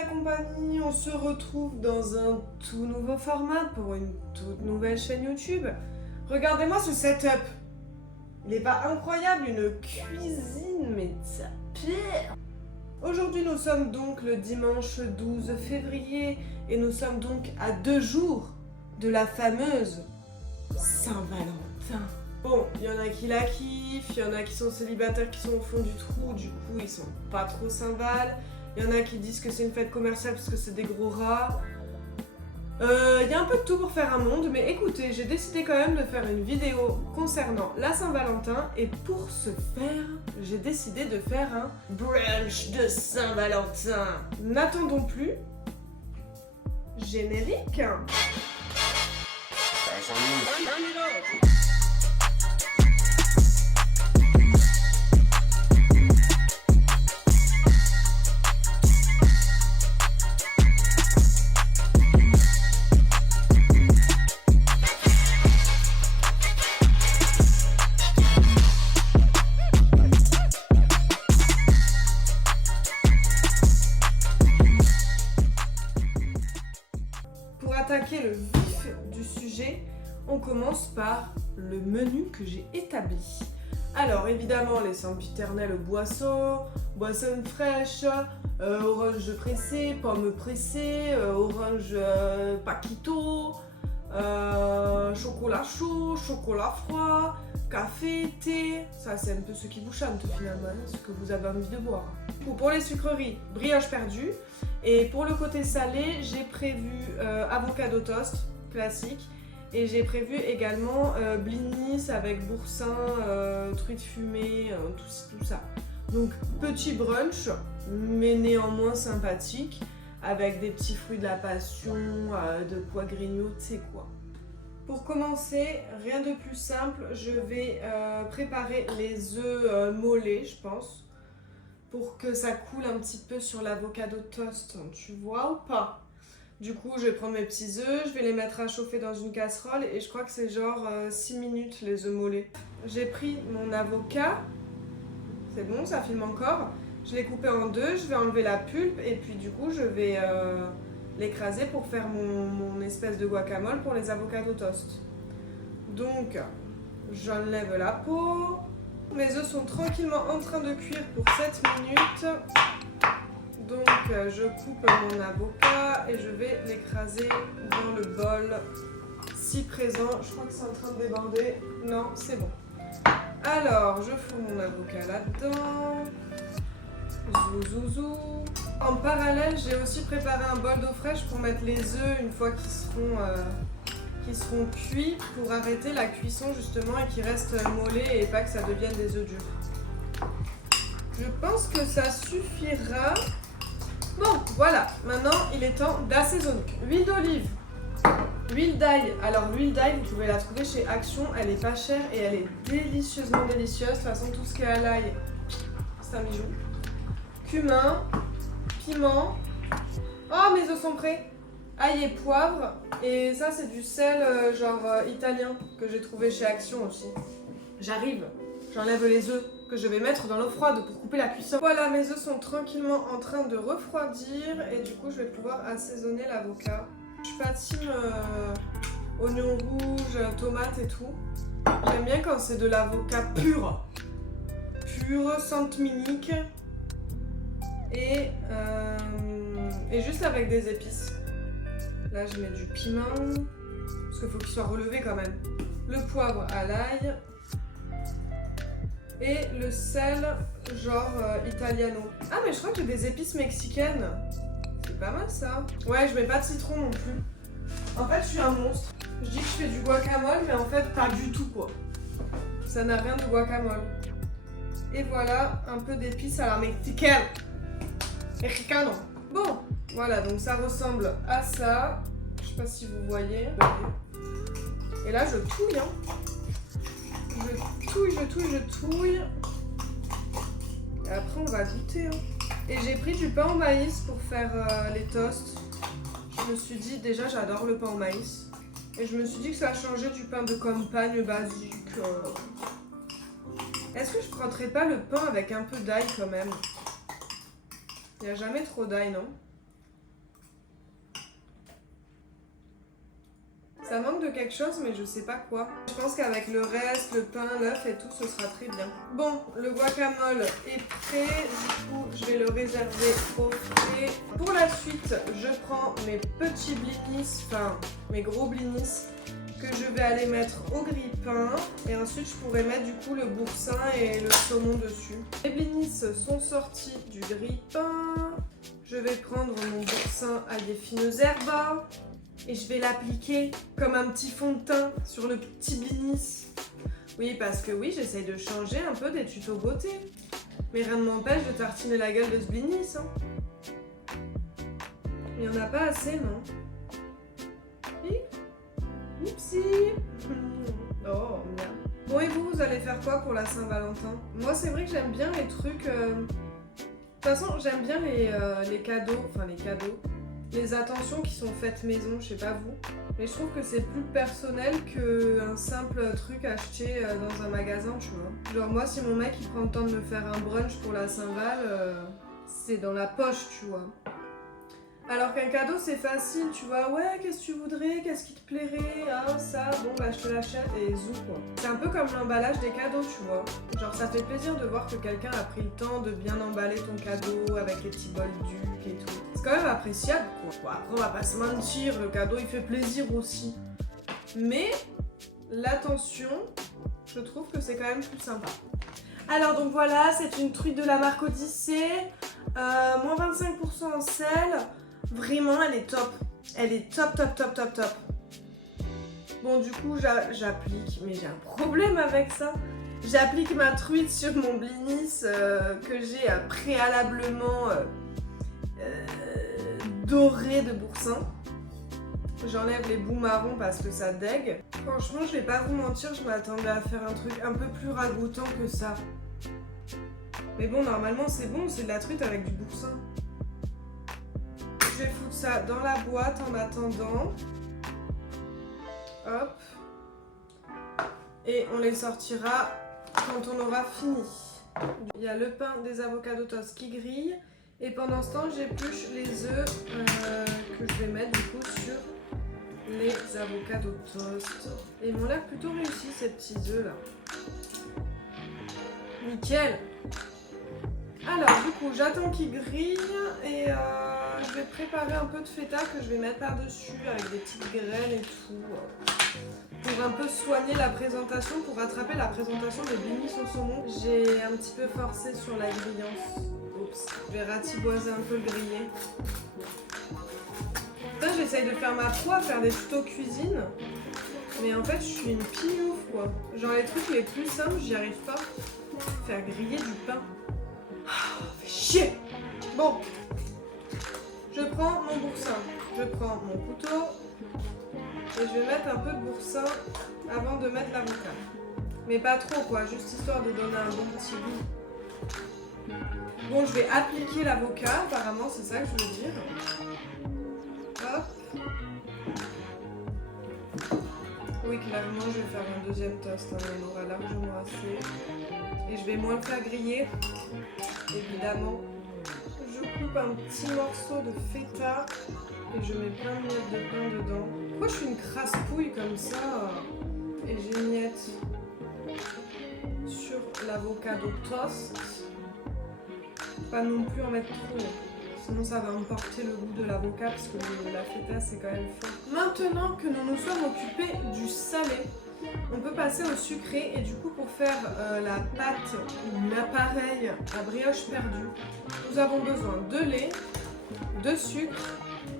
la compagnie, on se retrouve dans un tout nouveau format pour une toute nouvelle chaîne YouTube. Regardez-moi ce setup. Il est pas incroyable, une cuisine, mais ça pire. Aujourd'hui, nous sommes donc le dimanche 12 février et nous sommes donc à 2 jours de la fameuse Saint-Valentin. Bon, il y en a qui la kiffent, il y en a qui sont célibataires qui sont au fond du trou, du coup ils sont pas trop Saint-Val. Il y en a qui disent que c'est une fête commerciale parce que c'est des gros rats. Il y a un peu de tout pour faire un monde, mais écoutez, j'ai décidé quand même de faire une vidéo concernant la Saint-Valentin et pour ce faire, j'ai décidé de faire un brunch de Saint-Valentin. N'attendons plus. Générique. Pour attaquer le vif du sujet, on commence par le menu que j'ai établi. Alors évidemment les sempiternelles boissons, boissons fraîches, orange pressé, pommes pressées, orange paquito, chocolat chaud, chocolat froid, café, thé, ça c'est un peu ce qui vous chante finalement, ce que vous avez envie de boire. Pour les sucreries, brioche perdue. Et pour le côté salé, j'ai prévu avocado toast, classique. Et j'ai prévu également blinis avec boursin, truite fumée, tout ça. Donc petit brunch, mais néanmoins sympathique, avec des petits fruits de la passion, de quoi grignoter quoi. Pour commencer, rien de plus simple, je vais préparer les œufs mollets, je pense. Pour que ça coule un petit peu sur l'avocado toast, tu vois ou pas? Du coup, je vais prendre mes petits œufs, je vais les mettre à chauffer dans une casserole et je crois que c'est genre 6 minutes les œufs mollets. J'ai pris mon avocat, c'est bon, ça filme encore. Je l'ai coupé en deux, je vais enlever la pulpe et puis du coup, je vais l'écraser pour faire mon espèce de guacamole pour les avocados toast. Donc, j'enlève la peau. Mes œufs sont tranquillement en train de cuire pour 7 minutes. Donc je coupe mon avocat et je vais l'écraser dans le bol. Si présent, je crois que c'est en train de déborder. Non, c'est bon. Alors, je fous mon avocat là-dedans. Zouzouzou. En parallèle, j'ai aussi préparé un bol d'eau fraîche pour mettre les œufs une fois qu'ils seront cuits pour arrêter la cuisson justement et qu'ils restent mollets et pas que ça devienne des œufs durs. Je pense que ça suffira. Bon, voilà, maintenant il est temps d'assaisonner. Huile d'olive, huile d'ail. Alors l'huile d'ail, vous pouvez la trouver chez Action, elle est pas chère et elle est délicieusement délicieuse. De toute façon, tout ce qui est à l'ail, c'est un bijou. Cumin, piment. Oh, mes œufs sont prêts. Ail et poivre, et ça c'est du sel italien que j'ai trouvé chez Action aussi. J'arrive, j'enlève les œufs que je vais mettre dans l'eau froide pour couper la cuisson. Voilà, mes œufs sont tranquillement en train de refroidir et du coup je vais pouvoir assaisonner l'avocat. Je patine oignons rouges, tomates et tout. J'aime bien quand c'est de l'avocat pur, sans minique et juste avec des épices. Là, je mets du piment, parce qu'il faut qu'il soit relevé quand même. Le poivre à l'ail. Et le sel, genre italiano. Ah, mais je crois que j'ai des épices mexicaines. C'est pas mal ça. Ouais, je mets pas de citron non plus. En fait, je suis un monstre. Je dis que je fais du guacamole, mais en fait, pas du tout quoi. Ça n'a rien de guacamole. Et voilà, un peu d'épices à la mexicaine. Mexicano. Bon, voilà, donc ça ressemble à ça. Je sais pas si vous voyez. Et là, je touille. Hein. Je touille. Et après, on va goûter. Hein. Et j'ai pris du pain au maïs pour faire les toasts. Je me suis dit, déjà, j'adore le pain au maïs. Et je me suis dit que ça changeait du pain de campagne basique. Est-ce que je frotterais pas le pain avec un peu d'ail quand même? Il n'y a jamais trop d'ail, non? Ça manque de quelque chose, mais je sais pas quoi. Je pense qu'avec le reste, le pain, l'œuf et tout, ce sera très bien. Bon, le guacamole est prêt. Du coup, je vais le réserver au frais. Pour la suite, je prends mes petits blinis, enfin mes gros blinis, que je vais aller mettre au grille-pain. Et ensuite, je pourrais mettre du coup le boursin et le saumon dessus. Les blinis sont sortis du grille-pain. Je vais prendre mon boursin à des fines herbes. Et je vais l'appliquer comme un petit fond de teint sur le petit blinis. Oui, parce que oui, j'essaye de changer un peu des tutos beauté. Mais rien ne m'empêche de tartiner la gueule de ce blinis. Hein. Il n'y en a pas assez, non? Oui. Oupsie. Oh, bien. Bon, et vous allez faire quoi pour la Saint-Valentin? Moi, c'est vrai que j'aime bien les trucs... De toute façon, j'aime bien les cadeaux. Enfin, les cadeaux. Les attentions qui sont faites maison, je sais pas vous, mais je trouve que c'est plus personnel qu'un simple truc acheté dans un magasin, tu vois. Genre moi, si mon mec il prend le temps de me faire un brunch pour la Saint-Val, c'est dans la poche, tu vois. Alors qu'un cadeau c'est facile, tu vois, ouais, qu'est-ce que tu voudrais, qu'est-ce qui te plairait, ah ça, bon bah je te l'achète et zou quoi. C'est un peu comme l'emballage des cadeaux, tu vois. Genre ça fait plaisir de voir que quelqu'un a pris le temps de bien emballer ton cadeau avec les petits bols ducs et tout. C'est quand même appréciable quoi. Bon, après on va pas se mentir, le cadeau il fait plaisir aussi. Mais l'attention, je trouve que c'est quand même plus sympa. Alors donc voilà, c'est une truite de la marque Odyssée, moins 25% en sel. Vraiment, elle est top. Elle est top, top, top, top, top. Bon, du coup, j'applique, mais j'ai un problème avec ça. J'applique ma truite sur mon blinis que j'ai préalablement doré de boursin. J'enlève les bouts marrons parce que ça dégue. Franchement, je vais pas vous mentir, je m'attendais à faire un truc un peu plus ragoûtant que ça. Mais bon, normalement, c'est bon, c'est de la truite avec du boursin. Je vais foutre ça dans la boîte en attendant. Hop. Et on les sortira quand on aura fini. Il y a le pain des avocados toast qui grille. Et pendant ce temps, j'épluche les œufs que je vais mettre du coup sur les avocados toast. Et ils m'ont l'air plutôt réussis ces petits œufs là. Nickel. Alors du coup, j'attends qu'ils grillent et je vais préparer un peu de feta que je vais mettre par-dessus avec des petites graines et tout. Pour un peu soigner la présentation, pour rattraper la présentation des blinis au saumon. J'ai un petit peu forcé sur la grillance. Oups, je vais ratiboiser un peu le grillé. Putain, j'essaye de faire ma proie, faire des tutos cuisine. Mais en fait, je suis une pinouf quoi. Genre les trucs les plus simples, j'y arrive pas. Faire griller du pain. Oh, fait chier. Bon, je prends mon boursin, je prends mon couteau et je vais mettre un peu de boursin avant de mettre l'avocat. Mais pas trop quoi, juste histoire de donner un bon petit goût. Bon, je vais appliquer l'avocat, apparemment c'est ça que je veux dire. Hop. Oui, clairement, je vais faire un deuxième toast, hein, on en aura largement assez. Et je vais moins le faire griller, évidemment. Je coupe un petit morceau de feta et je mets plein de miettes de pain dedans. Pourquoi je suis une crasse-pouille comme ça? Et j'émiette sur l'avocado toast. Pas non plus en mettre trop. Sinon ça va emporter le goût de l'avocat parce que la feta c'est quand même fort. Maintenant que nous nous sommes occupés du salé, on peut passer au sucré et du coup pour faire la pâte ou l'appareil à brioche perdue, nous avons besoin de lait, de sucre.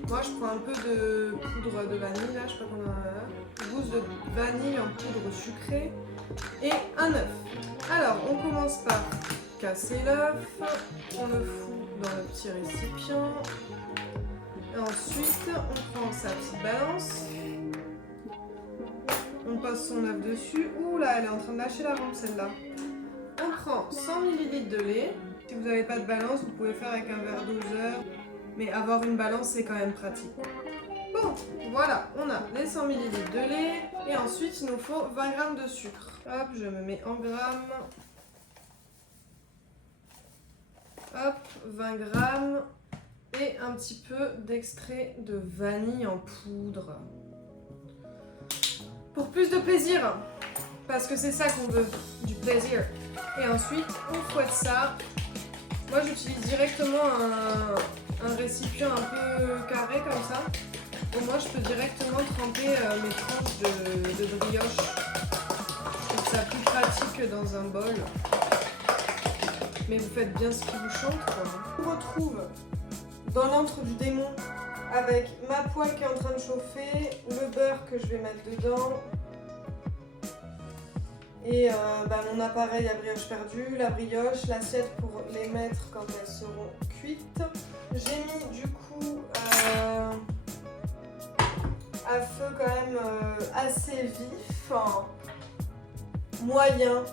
Moi je prends un peu de poudre de vanille là, je sais pas combien on a. Une gousse de vanille en poudre sucrée et un œuf. Alors on commence par casser l'œuf, on le fout dans le petit récipient. Et ensuite, on prend sa petite balance. On pose son œuf dessus. Ouh là, elle est en train de lâcher la rampe celle-là. On prend 100 ml de lait. Si vous n'avez pas de balance, vous pouvez faire avec un verre doseur. Mais avoir une balance, c'est quand même pratique. Bon, voilà, on a les 100 ml de lait. Et ensuite, il nous faut 20 g de sucre. Hop, je me mets en grammes. Hop, 20 g et un petit peu d'extrait de vanille en poudre. pour plus de plaisir. Parce que c'est ça qu'on veut, du plaisir. Et ensuite, on fouette ça. Moi, j'utilise directement un récipient un peu carré comme ça. Au moins, je peux directement tremper mes tranches de brioche. Je trouve ça plus pratique que dans un bol. Mais vous faites bien ce qui vous chante, quoi. On se retrouve dans l'antre du démon avec ma poêle qui est en train de chauffer, le beurre que je vais mettre dedans et mon appareil à brioche perdue, la brioche, l'assiette pour les mettre quand elles seront cuites. J'ai mis du coup à feu quand même assez vif, moyen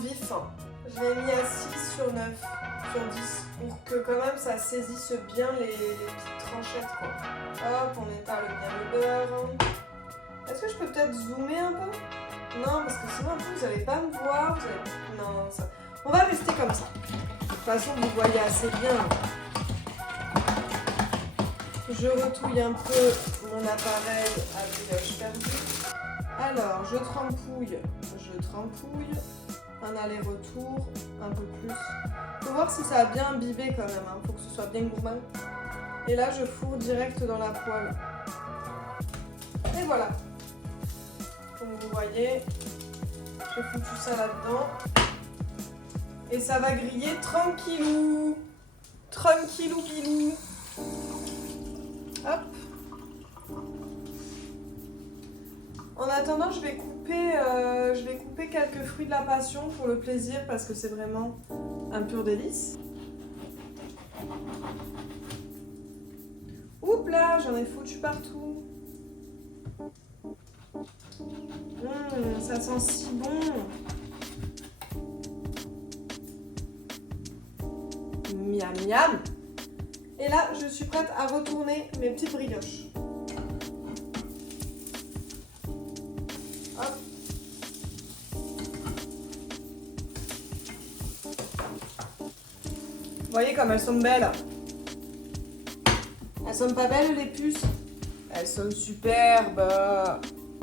vif. Je l'ai mis à 6 sur 9 sur 10 pour que quand même ça saisisse bien les petites tranchettes, quoi. Hop, on étale bien le beurre. Est-ce que je peux peut-être zoomer un peu? Non, parce que sinon vous n'allez pas me voir. Non, ça... On va rester comme ça. De toute façon, vous voyez assez bien. Je retouille un peu mon appareil à brioche perdue. Alors, je trempouille. Un aller-retour, un peu plus. Faut voir si ça a bien imbibé quand même, hein. Faut que ce soit bien gourmand. Et là, je fourre direct dans la poêle. Et voilà. Comme vous voyez, je fous tout ça là-dedans. Et ça va griller tranquillou. Tranquillou bilou. Hop. En attendant, je vais couper quelques fruits de la passion pour le plaisir parce que c'est vraiment un pur délice. Oups là, j'en ai foutu partout. Ça sent si bon. Miam miam. Et là, je suis prête à retourner mes petites brioches. Hop. Vous voyez comme elles sont belles. Elles sont pas belles les puces? Elles sont superbes.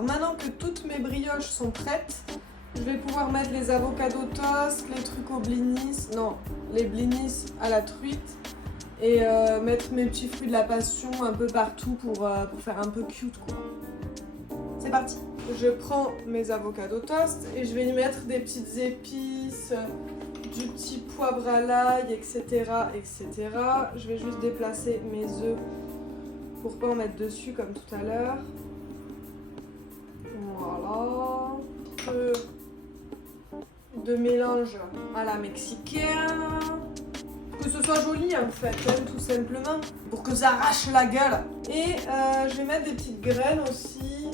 Maintenant que toutes mes brioches sont prêtes, je vais pouvoir mettre les avocados toast, les trucs aux blinis, non, les blinis à la truite et mettre mes petits fruits de la passion un peu partout pour faire un peu cute, quoi. C'est parti. Je prends mes avocados toast et je vais y mettre des petites épices, du petit poivre à l'ail, etc., etc. Je vais juste déplacer mes œufs pour pas en mettre dessus comme tout à l'heure. Voilà. Un peu de mélange à la mexicaine. Que ce soit joli en fait, même tout simplement. Pour que ça arrache la gueule. Et je vais mettre des petites graines aussi.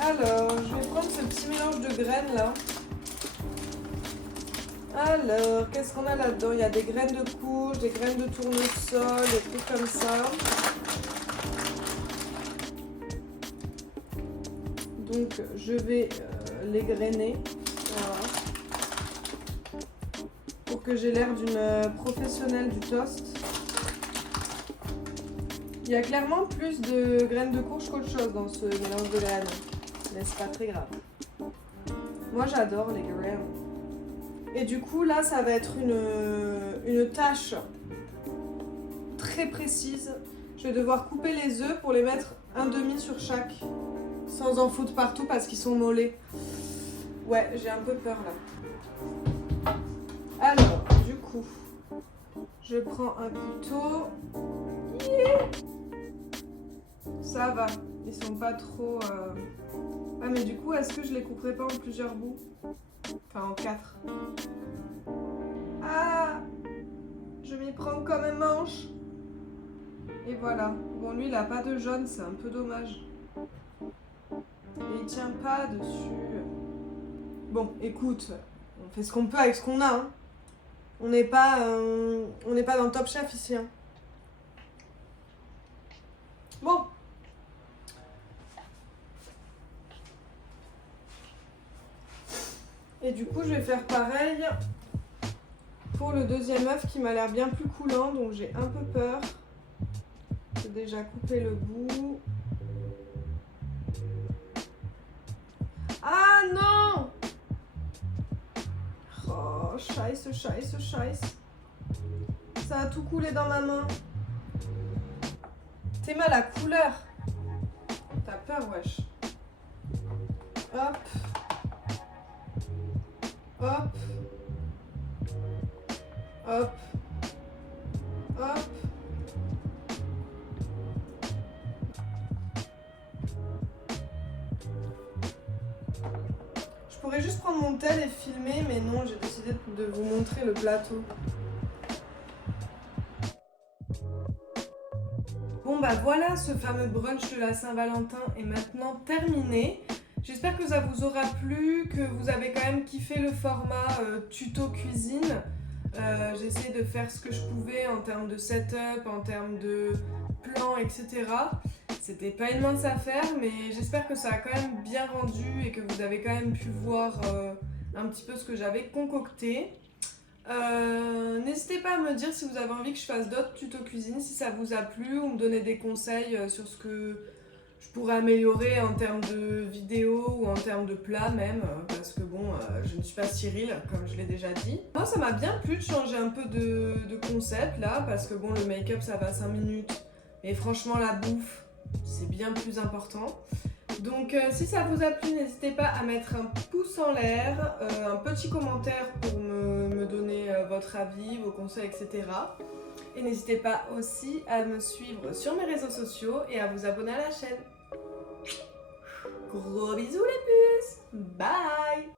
Alors, je vais prendre ce petit mélange de graines là. Alors, qu'est-ce qu'on a là-dedans? Il y a des graines de courge, des graines de tournesol, des trucs comme ça. Donc, je vais les grainer. Voilà. Pour que j'ai l'air d'une professionnelle du toast. Il y a clairement plus de graines de courge qu'autre chose dans ce mélange de graines. Mais c'est pas très grave. Moi, j'adore les graines. Et du coup, là, ça va être une tâche très précise. Je vais devoir couper les œufs pour les mettre un demi sur chaque. Sans en foutre partout parce qu'ils sont mollets. Ouais, j'ai un peu peur là. Alors, du coup, je prends un couteau. Yeah, ça va, ils sont pas trop... Ah mais du coup, est-ce que je les couperai pas en plusieurs bouts? Enfin en 4. Ah, je m'y prends comme un manche. Et voilà. Bon, lui, il a pas de jaune, c'est un peu dommage. Et il tient pas dessus. Bon, écoute, on fait ce qu'on peut avec ce qu'on a. Hein. On n'est pas dans le Top Chef ici. Hein. Bon. Et du coup, je vais faire pareil pour le deuxième œuf qui m'a l'air bien plus coulant, donc j'ai un peu peur. J'ai déjà coupé le bout. Oh, scheiße, scheiße, scheiße. Ça a tout coulé dans ma main. T'es mal la couleur. T'as peur, wesh. Hop. Hop. Hop. Hop. Je pourrais juste prendre mon tel et filmer, mais non, j'ai décidé de vous montrer le plateau. Bon bah voilà, ce fameux brunch de la Saint-Valentin est maintenant terminé. J'espère que ça vous aura plu, que vous avez quand même kiffé le format tuto cuisine. J'ai essayé de faire ce que je pouvais en termes de setup, en termes de plan, etc. C'était pas une mince affaire, mais j'espère que ça a quand même bien rendu et que vous avez quand même pu voir un petit peu ce que j'avais concocté. N'hésitez pas à me dire si vous avez envie que je fasse d'autres tutos cuisine, si ça vous a plu, ou me donner des conseils sur ce que je pourrais améliorer en termes de vidéos ou en termes de plats même, parce que bon, je ne suis pas Cyril, comme je l'ai déjà dit. Moi, ça m'a bien plu de changer un peu de concept là, parce que bon, le make-up ça va 5 minutes, et franchement la bouffe, c'est bien plus important. Donc si ça vous a plu, n'hésitez pas à mettre un pouce en l'air, un petit commentaire pour me donner votre avis, vos conseils, etc. Et n'hésitez pas aussi à me suivre sur mes réseaux sociaux et à vous abonner à la chaîne. Gros bisous les puces. Bye.